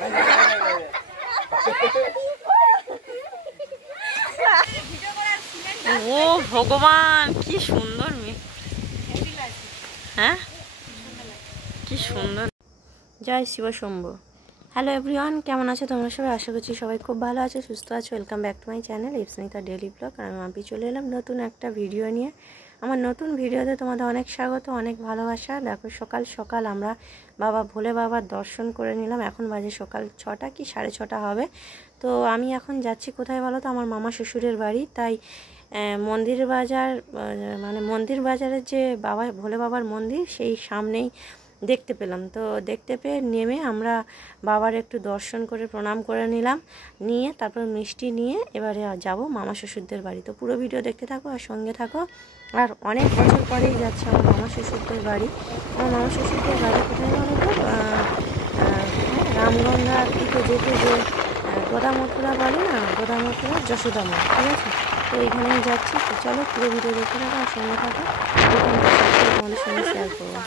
ও ভগবান, কি সুন্দর মেয়ে। হ্যাঁ, কি সুন্দর। জয় শিব শম্ভু। হ্যালো এভরিওয়ান, কেমন আছো তোমরা সবাই? আশা করছি সবাই খুব ভালো আছো, সুস্থ আছো। Welcome back to my channel Ipsnita daily vlog. আর আমি মাপি চলে এলাম নতুন একটা ভিডিও নিয়ে। আমার নতুন ভিডিওতে তোমাদের অনেক স্বাগত, অনেক ভালোবাসা। দেখো সকাল সকাল আমরা বাবা ভোলে বাবার দর্শন করে নিলাম। এখন বাজে সকাল 6টা কি 6:30 হবে। তো আমি এখন যাচ্ছি কোথায় বলো তো? আমার মামা শ্বশুরের বাড়ি। তাই মন্দির বাজার, মানে মন্দির বাজারের যে বাবা ভোলে বাবার মন্দির, সেই সামনেই দেখতে পেলাম। তো দেখতে পেয়ে নেমে আমরা বাবার একটু দর্শন করে প্রণাম করে নিলাম, নিয়ে তারপর মিষ্টি নিয়ে এবারে যাব মামা শ্বশুরদের বাড়ি। তো পুরো ভিডিও দেখতে থাকো আর সঙ্গে থাকো। আর অনেক বছর পরেই যাচ্ছে আমার মামা শ্বশুরদের বাড়ি। আমার মামা শ্বশুরদের বাড়ি কোথায় বলো তো? রামগঙ্গার দিকে যেতে যে গোদা মথুরা বাড়ি না, গোদা মথুরা যশোদামা, ঠিক আছে? তো এইখানেই যাচ্ছি। তো চলো পুরো ভিডিও দেখতে থাকো আর সঙ্গে থাকো। তোমাদের সঙ্গে শেয়ার করবো।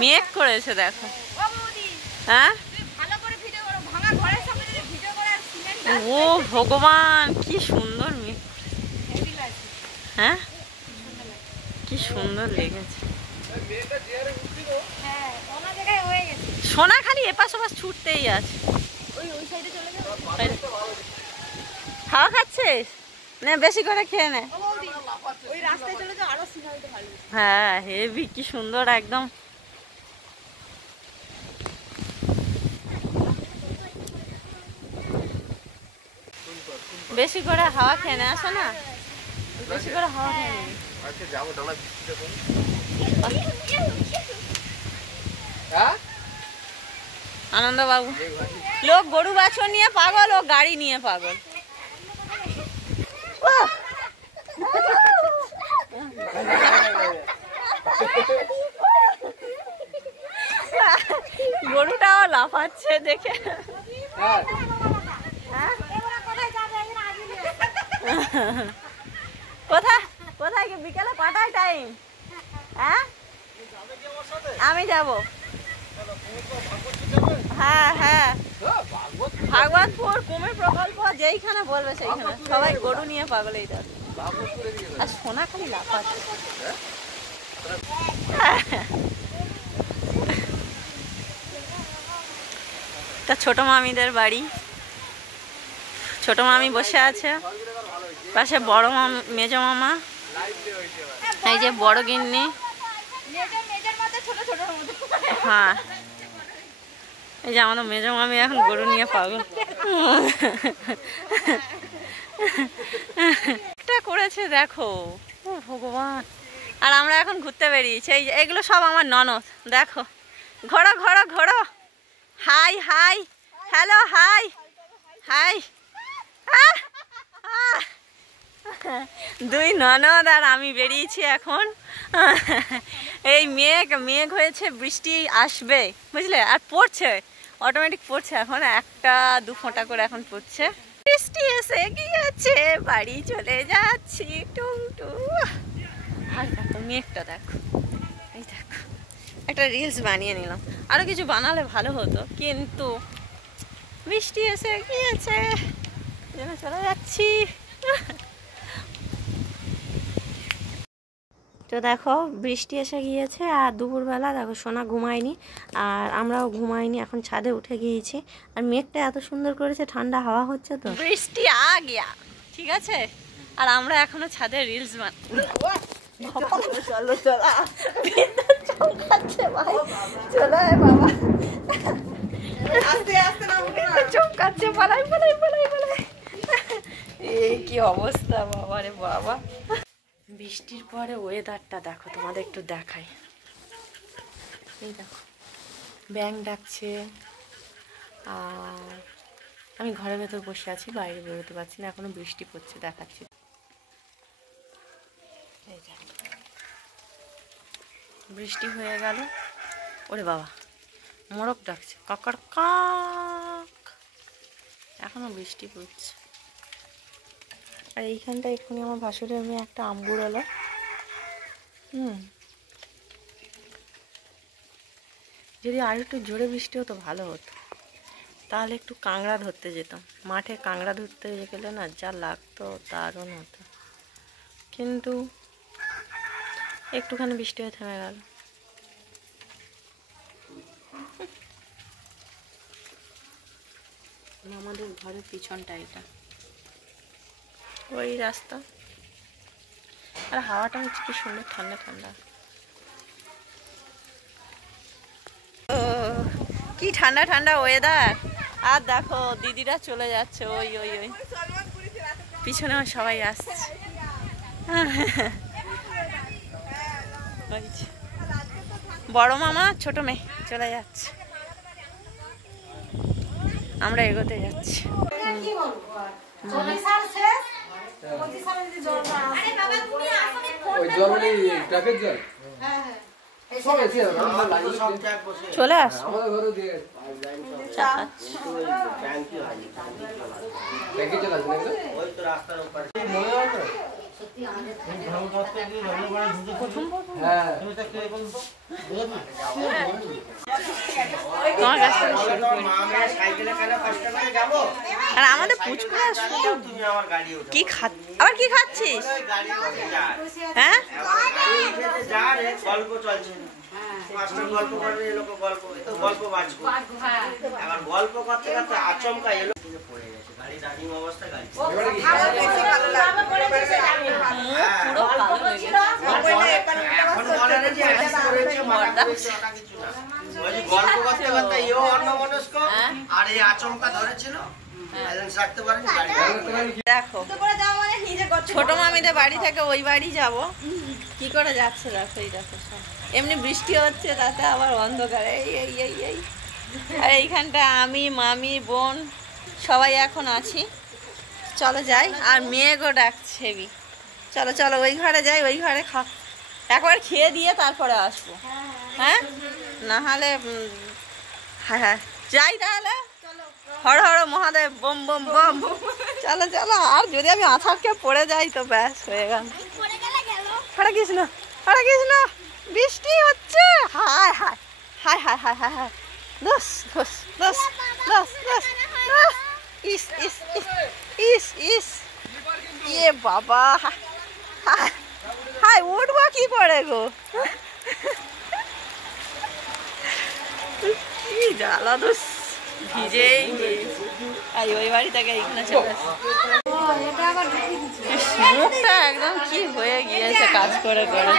মেঘ করেছে দেখো। হ্যাঁ, ও ভগবান, কি সুন্দর মেঘ। হ্যাঁ, কি সুন্দর লেগেছে। সোনা খালি এপাশ ওপাশ ছুটতেই আছে। খাওয়া খাচ্ছিস না? বেশি করে খেয়ে নে। হ্যাঁ, হেভি, কি সুন্দর একদম। বেশি করে হাওয়া খেয়ে নে, আসো না, বেশি করে হাওয়া খেয়ে নে। আনন্দ বাবু লোক গরু বাছুর নিয়ে পাগল, ও গাড়ি নিয়ে পাগল। গরুটাও লাফাচ্ছে দেখে। কোথায় কোথায় কি বিকেলে কটায় টাইম? হ্যাঁ, আমি যাব। হ্যাঁ হ্যাঁ, ভাগবতপুর কুমির প্রকল্প যেইখানে বলবে সেইখানে। সবাই গরু নিয়ে পাগল। এইটা আর সোনা খালি লাফাচ্ছে। তা ছোট মামিদের বাড়ি। ছোট মামি বসে আছে, পাশে বড় মেজ মামা, এই যে বড় গিন্নি। হ্যাঁ, এই যে আমাদের মেজ মামি এখন গরু নিয়ে পাগল। একটা করেছে দেখো, ও ভগবান। আর আমরা এখন ঘুরতে বেরিয়েছি। এই এগুলো সব আমার ননদ। দেখো, ঘোড়ো ঘোড়ো ঘোড়ো। Hi hi, hello, hi hi. দুই ননদ আর আমি বেরিয়েছি এখন। এই মেঘ মেঘ হয়েছে, বৃষ্টি আসবে বুঝলে, আর পড়ছে, অটোমেটিক পড়ছে। এখন একটা দু ফোঁটা করে এখন পড়ছে। বৃষ্টি এসে গিয়েছে, বাড়ি চলে যাচ্ছি টুং টু। আর দেখো মেঘটা দেখো, এই দেখো। একটা রিলস বানিয়ে নিলাম, আরো কিছু বানালে ভালো হতো, কিন্তু বৃষ্টি এসে গিয়েছে, চলে যাচ্ছি। তো দেখো বৃষ্টি এসে গিয়েছে, আর দুপুরবেলা দেখো সোনা ঘুমায়নি আর আমরাও ঘুমাইনি, এখন ছাদে উঠে গিয়েছি। আর মেঘটা এত সুন্দর করেছে, ঠান্ডা হাওয়া হচ্ছে। তো বৃষ্টি গিয়া, ঠিক আছে। আর আমরা এখনো ছাদে রিলস চলো চলো, চমকাচ্ছে ভাই, চলো বাবা, চমকাচ্ছে, পালাই পালাই পালাই পালাই। এই কি অবস্থা বাবা রে বাবা। বৃষ্টির পরে ওয়েদারটা দেখো, তোমাদের একটু দেখাই। এই দেখো, ব্যাঙ ডাকছে। আর আমি ঘরের ভেতর বসে আছি, বাইরে বেরোতে পারছি না, এখনো বৃষ্টি পড়ছে, দেখাচ্ছি। এই দেখো, বৃষ্টি হয়ে গেল। ওরে বাবা, মোরগ ডাকছে, কাকার কাক। এখনো বৃষ্টি পড়ছে। আর এইখানটা এক্ষুনি আমার ভাসুরের মেয়ে একটা আম কুড়ালো। যদি আর একটু জোরে বৃষ্টি হতো ভালো হতো, তাহলে একটু কাঁকড়া ধরতে যেতাম। মাঠে কাঁকড়া ধরতে গেলে না যা লাগতো দারুণ হতো, কিন্তু একটুখানি বৃষ্টি হয়ে থেমে গেল। আমাদের ঘরের পিছনটা এটা, ওই রাস্তা, আর হাওয়াটা হচ্ছে কি সুন্দর ঠান্ডা ঠান্ডা। ও কি ঠান্ডা ঠান্ডা ওয়েদার। আর দেখো দিদিরা চলে যাচ্ছে, ওই ওই ওই পিছনে সবাই আসছে। বড় মামা ছোট মেয়ে চলে যাচ্ছে, আমরা এগোতে যাচ্ছি। চলে আস আর আমাদের পুচকুরা কি আবার কি খাচ্ছিস? হ্যাঁ গল্প চলছে, গল্প করে গল্প বাজবো, এবার গল্প করতে করতে আচমকা এলো পড়ে গেছে, গাড়ি রানিং অবস্থা, গাড়ি গল্প করতে করতে এও অন্যমনস্ক, আর এই আচমকা ধরেছিল। দেখো ছোট মামিদের বাড়ি থেকে ওই বাড়ি যাব, কি করে যাচ্ছে দেখো, এই দেখো এমনি বৃষ্টি হচ্ছে, তাতে আবার অন্ধকার, এই এই এই এই আর এইখানটা আমি মামি বোন সবাই এখন আছি। চলো যাই, আর মেয়েগো ডাকছে হেবি, চলো চলো ওই ঘরে যাই, ওই ঘরে একবার খেয়ে দিয়ে তারপরে আসবো। হ্যাঁ না হলে হ্যাঁ হ্যাঁ যাই তাহলে, Har Har Mahadev bomb bomb bomb, চলো চলো। আর যদি আমি আছাড়কে পড়ে যাই তো ব্যাস হয়ে গেল। হরে কৃষ্ণ হরে কৃষ্ণ, বৃষ্টি হচ্ছে, হায় হায় হায় হায় হায় হায় হায়, দোস দোস দোস দোস দোস, ইস ইস ইস ইস ইস, ইয়ে বাবা, হায় উঠবো কি করে গো, কি জ্বালা দোস, ভিজেই ওই বাড়ি থেকে এইখানে চলে আসে। মুখটা একদম কি হয়ে গিয়েছে কাজ করে করে,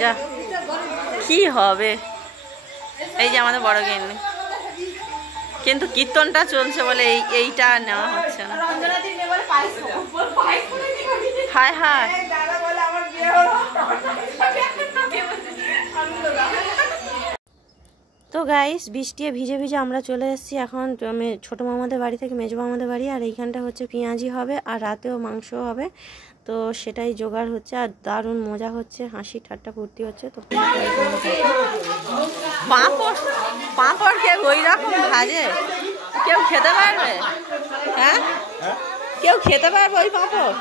যা কি হবে। এই যে আমাদের বড় গিন্নি, কিন্তু কীর্তনটা চলছে বলে এইটা নেওয়া হচ্ছে না। হায় হায়, তো গাইস বৃষ্টি ভিজে ভিজে আমরা চলে এসেছি এখন ছোটো মামাদের বাড়ি থেকে মেজো মামাদের বাড়ি। আর এইখানটা হচ্ছে পেঁয়াজি হবে, আর রাতেও মাংস হবে, তো সেটাই জোগাড় হচ্ছে। আর দারুণ মজা হচ্ছে, হাসি ঠাট্টা ফুর্তি হচ্ছে। তো পাঁপড় পাঁপড় কেউ ওই রকম ভাজে, কেউ খেতে পারবে? হ্যাঁ কেউ খেতে পারবে ওই পাঁপড়?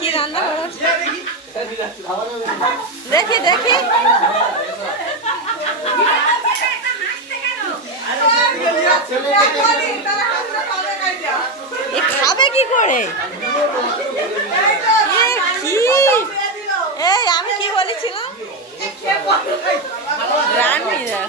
কি রান্না করেছে দেখি দেখি, খাবে কি করে? এই আমি কি বলেছিলাম, রান্নিরা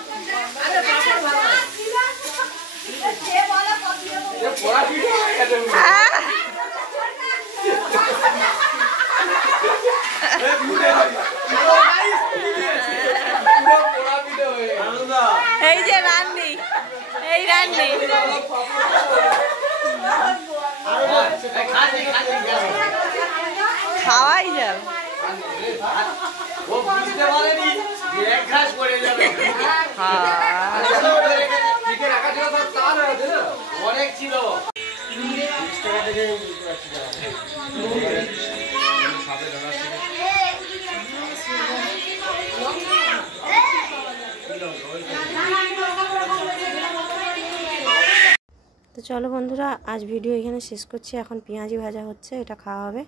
এই যে রান্নি, এই রান্নি খাওয়াই যাবে, অনেক ছিল। তো চলো বন্ধুরা, আজ ভিডিও এখানে শেষ করছি। এখন পেঁয়াজি ভাজা হচ্ছে, এটা খাওয়া হবে।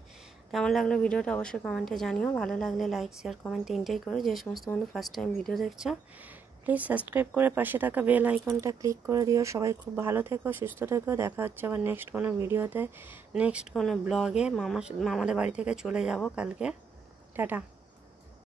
কেমন লাগলো ভিডিওটা অবশ্যই কমেন্টে জানিও। ভালো লাগলে লাইক শেয়ার কমেন্ট তিনটেই করো। যে সমস্ত বন্ধু ফার্স্ট টাইম ভিডিও দেখছো প্লিজ সাবস্ক্রাইব করে পাশে থাকা বেল আইকনটা ক্লিক করে দিও। সবাই খুব ভালো থেকো, সুস্থ থেকো। দেখা হচ্ছে আবার নেক্সট কোনো ভিডিওতে, নেক্সট কোনো ব্লগে। মামাদের বাড়ি থেকে চলে যাব কালকে। টাটা।